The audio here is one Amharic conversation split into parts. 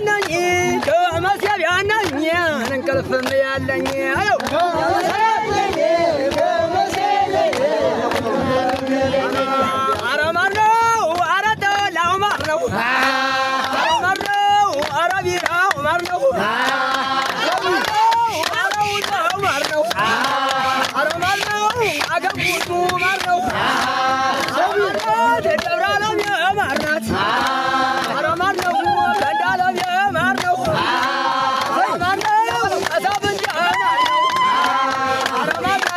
ያለኝ ከመሰብ ያለኝ እንቅልፍም ያለኝ አረማር ነው አረተ ላውማር ነው አረማር ነው አረቢራው ማር ነው አረማር ነው አረማር ነው አገቡቱ ማር ነው ደብራለም የማር ናት አረማር ነው በዳለም የማር ነው አረማር ነው አሳብንጃ ማር ነው አረማር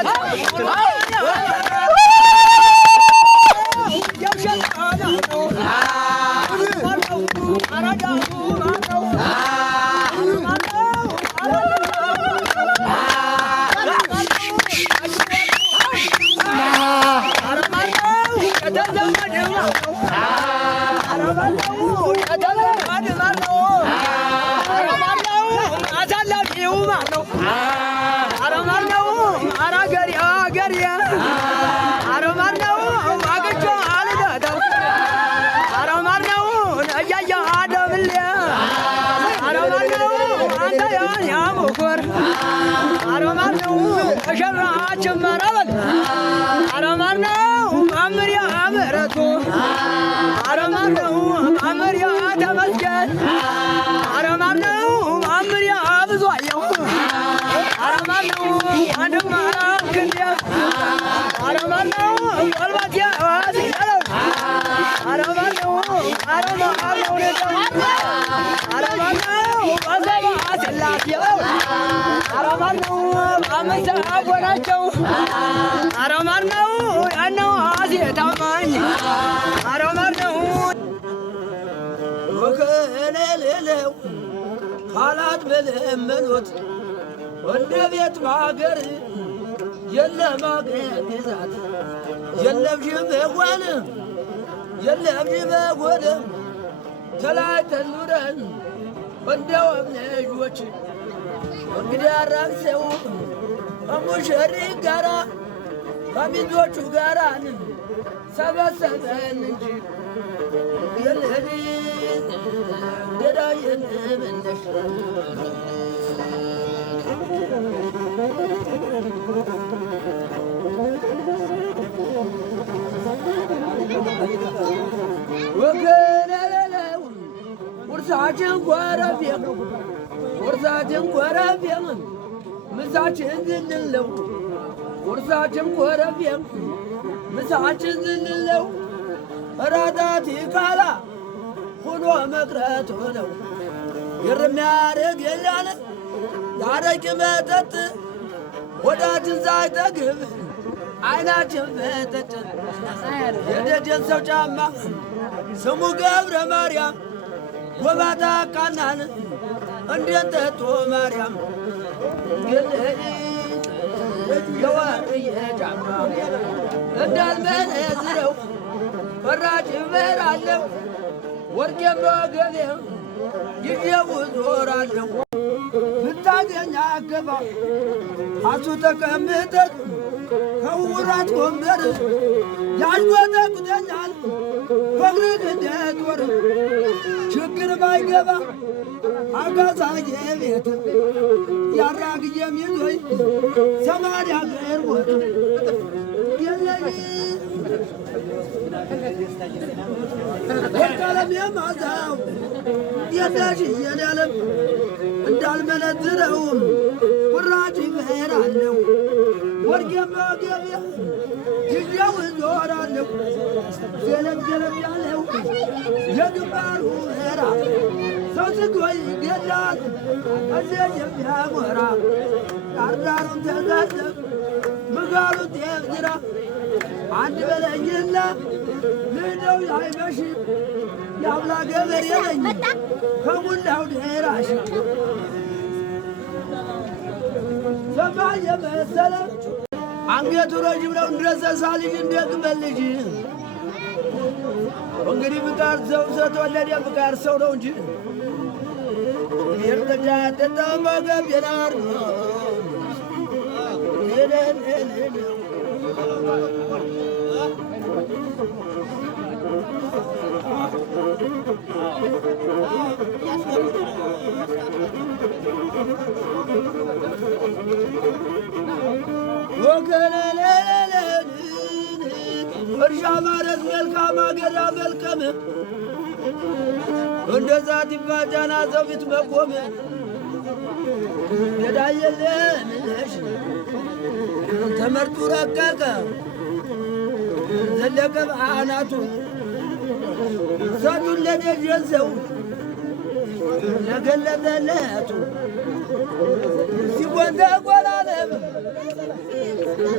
አረማር ነው ሸራችን መረበል አረማር ነው ማምሪያ ምረቱ አረማር ነው ማምሪያ ተመስገን አረማር ነው ማምሪያ ብዙአየሁ አረማር ነው አንድም ክንዴ አረማር ነው ወልባት ያዋዝያለው አረማር ነው አረማር ነው አረማር ነው አዘባ አስላፊው አረማር ነው አመዛ አቦናቸው አረማር ነው ያነው አዜታማኝ አረማር ነው ወከለለለው ሐላት በለመኑት ወንደ ቤት ማገር የለም አገር ግዛት የለም ጅበጓል የለም ጅበጓል ተላተን ኑረን እንደው ልጆች እንግዲህ አራግሰው ከሙሽሪ ጋራ ከሚዜዎቹ ጋራ ሰበሰበን እንጂ የለኔ ገዳይን ምነሽ ወገነለለው ውርሳችን ጎረቤት ውርሳችን ጎረቤት ምሳችን ዝልለው ውርሳችን ጎረቤት ምሳችን ዝልለው ረዳት ካላ ሆኖ መቅረት ሆነው ይርሚያርግ የላለ ያረቂ መጠጥ ወዳችን ሳይጠግብ አይናችን መጠጥ የደጀን ሰው ጫማ ስሙ ገብረ ማርያም ወባታ ቃናን እንዴት ጠጦ ማርያም ግልህኒ የወርየ ጫማ እንዳልመነዝረው ፈራጭ እበራለሁ ወርቄም በወገቤ ይዤው ዞራለሁ ብታገኝ አገባ አሱ ተቀምጠህ ከውራት ወንበር ያዥጎጠቁጠኛል ፍቅርህ እንደ ጦር ችግር ባይገባ አጋዛዬ ቤት ያራግዬ ሚዞኝ ሰማንያ አገር ሞት የለኝ ወርቃለም የማዛው የነሽ የኔለም እንዳልመነዝረው ቁራጭ ይበራለሁ ወርቄም በገቢያ ይዤው እዞራለሁ ገለብ ገለብ ያለው የግንባሩ ምዕራፍ ሰው ስጎይ ገላት እዚህ የሚያሞራ ዳርዳሩን ተጋዘብ ምጋሉ ጤፍ ዝራ አንድ በለኝና ልደው አይመሽ የአብላ ገበሬ ነኝ ከሙላው ደራሽ ሰማ የመሰለ አንገቱ ረጅም ነው እንደሰሳ ልጅ እንደግመል ልጅ እንግዲህ ፍቃድ ሰው ሰተወለደ ፍቃድ ሰው ነው እንጂ ይርተጃ ተጠመገብ የናር እርሻ ማረስ መልካም አገር መልቀም እንደዛ ትባጃና ሰው ፊት መቆም ገዳየለሽ ተመርጡ ረቀቀ ዘለቀ በአናቱ ሰጡን ለደጀዘው ለገለጠለቱ ሲወንተ ቆላለም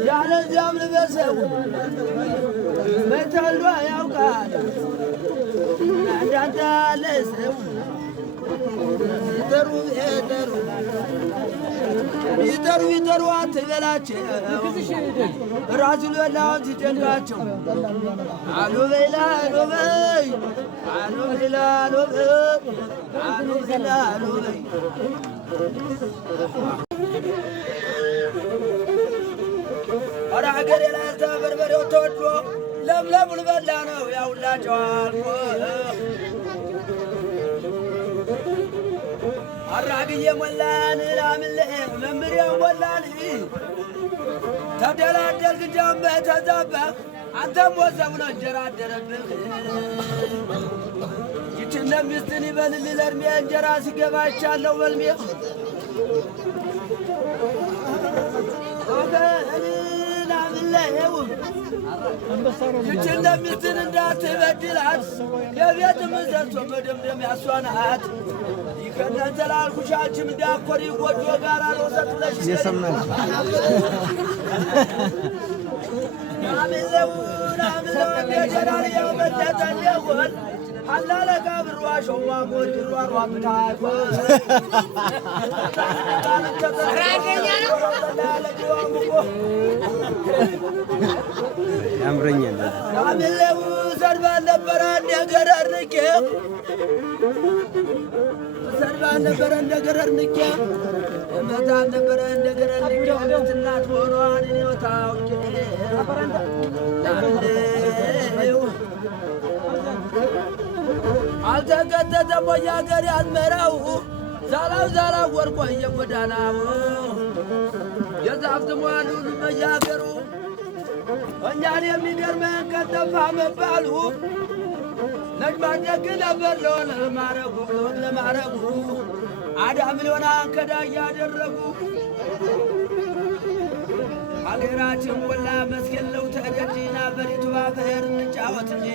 ያለዚያም ልበሰው መተሏ ያውቃል እንዳንተ ለሰው ይጠሩ አትበላቸው ራሱ ለላውን ሲጨንቃቸው አሉ በይላ አሉ በይ አሉ በይላ አሉ በይ አሉ በይላ አሉ በይ ኧረ ሀገሬ ላንተ በርበሬው ተወዶ ለምለሙን በላ ነው ያውላቸው አልፎ አራግዬ ሞላን ላምልህ መምሪያው ሞላን ተደላደልክ ጀምበህ ተዛባህ አንተም ወሰቡ ነው እንጀራ አደረብህ ይችን ለሚስትን ይበልል ለእድሜ እንጀራ ሲገባ ይቻለው በልሜ ላምልሄው ይችን ለሚስትን እንዳትበድላት የቤት ምሰሶ መደምደም ያሷናት ይከነን ተላልኩሽ አንቺም እንዳኮሪ ጎጆ ጋር አልወሰድለሽ እየሰማን አምለው እንደጀራል የበለጠን የሆን አላለቃ ብሯ ሾማ ሞድ ሯሯ ብታይ ያምረኛል አምለው ሰርባን ነበረ እንደገረርቄ ሰርባን ነበረ እንደገረርቄ መታን ነበረ እንደገረርቄ እናት ሆኗን እኔ ታውቄ አልተከተተም ወይ አገር ያዝመራው ዛላው ዛላው ወርቆ እየጎዳናው የዛፍ ትሟሉን በያገሩ እኛን የሚገርመን ከተፋ መባሉ ነጅባደግ ነበር ለማረጉ አዳም ሊሆን አንከዳ እያደረጉ አገራችን ወላ መስገለው ተደጅና በሬቱ ባፈር እንጫወት እንጂ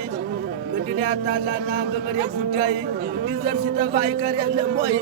ምንድን ያጣላና በመሬት ጉዳይ እንዲዘር ሲጠፋ ይቀር የለም ወይ